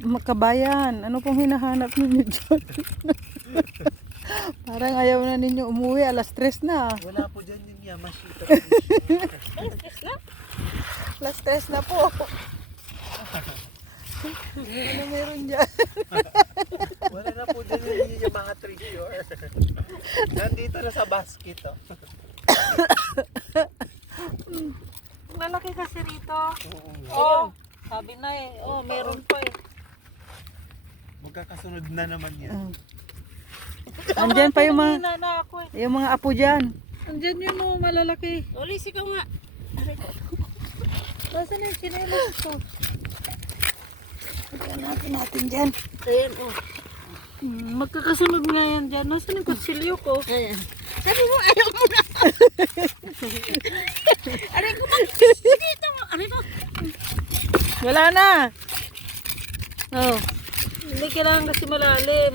Makabayan, ano pong hinahanap ninyo dyan? Parang ayaw na ninyo umuwi, alas 3 na. Wala po dyan yung Yamashita. Alas 3 na po. Ano meron dyan? Wala na po dyan yung mga treasure. Nandito na sa basket, oh. Lalaki kasi rito. Oo. Oh, sabi na eh. Oh, meron pa eh. Magkakasunod na naman yan. Andyan pa yung mga, Kanina na ako eh. yung mga apo dyan. Andyan yun oh, malalaki. Ulis, ikaw nga. Nasaan yung chinelas ko? Hanapin natin dyan. Ayan, oh. Magkakasunod nga yan dyan. Nasaan yung kutsilyo ko? Ayan. Sabi mo, ayaw mo na. Aray ko, dito mo. Aray ko. Wala na. Oh. Hindi kailangan kasi malalim.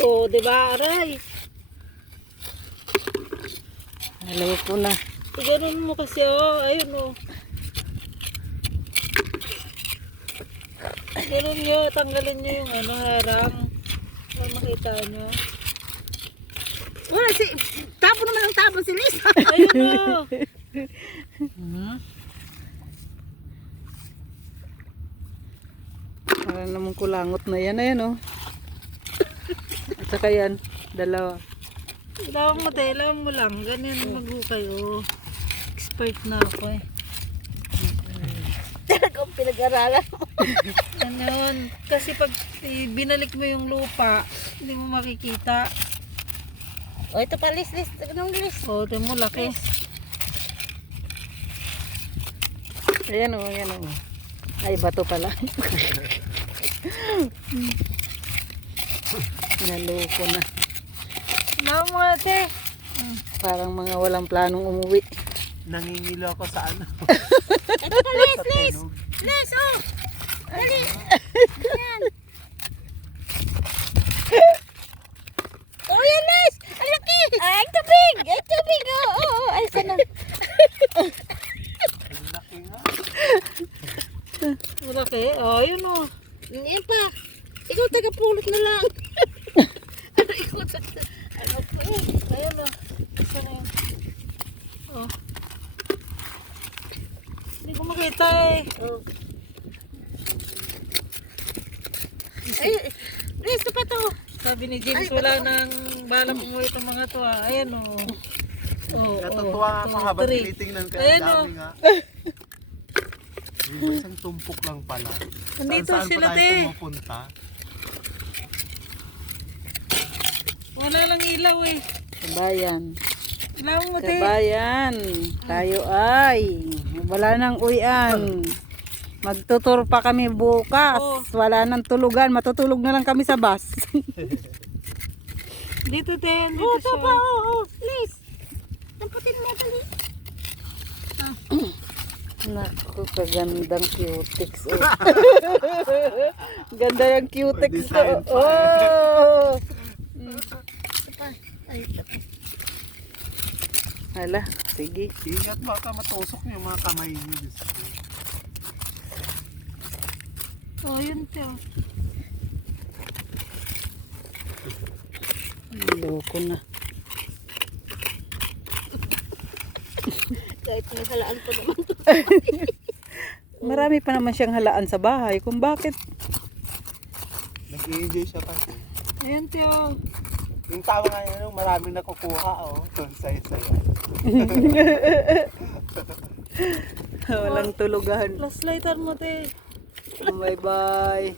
Oh, di ba, aray? Alam ko na. Ganun mo kasi oh. Ayun oh. Ganun nyo. Tanggalin nyo yung ano, harang. Para makita nyo. Wala si, tapo naman ang tapo si Liz. Ayun oh. Para naman kulangot na yan. Ayan oh. At saka yan, dalawa. Ilawang mo lang. Ganyan maghukay oh. Expert na ako eh. Talagang pinag-aralan mo. Ano yun? Kasi pag binalik mo yung lupa, hindi mo makikita. O, ito pa, Liz. Anong Liz? Oh, ito mo laki. Ayan oh, ayan oh. Ay, bato pala. Naloko na. Ilaw mo ate. Parang mga walang planong umuwi. Nangingilo ako sa ano. Ito pa, Liz. Sa Liz. tunog. Liz, oh. Dali. Ayan. Oh, yan, Liz. Ang laki. Ay, tubig. Ay, tubig. Oo. Ay, sana. Ang laki nga. Malaki. Oh, yun oh. Yan pa. Ikaw taga-pulot na lang. Ano, ikaw ano pa? Ayun oh. Isa na yun. Oh. Hindi ko makita eh. Oh. Ay, Liz, ito pa to. Sabi ni James, wala nang balak mo itong mga to ah. Ayan oh. Oh, Natutuwa nga ako habang tinitingnan ka. Ayan, Ang oh. dami nga. Diba, isang tumpok lang pala. Nandito Saan sila, pa tayo te. pumupunta? Wala lang ilaw eh. Kabayan. Ilaw mo te. Kabayan. Tayo ay. Wala nang uwian. Magtutur pa kami bukas. Oh. Wala nang tulugan. Matutulog na lang kami sa bus. Dito te. Dito Oh, ito siya. pa. Oo, Liz. Tamputin mo, dali. Naku, kagandang cutics. Oh. Ganda yung cutics. Design pa. Oh. Ito pa. Ay, ito pa. Hala, sige. Ingat baka matusok yung mga kamay niyo. Diyos ko. Oh, yun te. Oh. Loko na. Kahit may halaan pa naman to. Marami pa naman siyang halaan sa bahay. Kung bakit Nag-i-enjoy siya kasi. Ayan te. Oh. Yung tama nga yun, maraming nakukuha, oh. Saya-saya. walang tulugan. Flashlightan mo te. Bye-bye.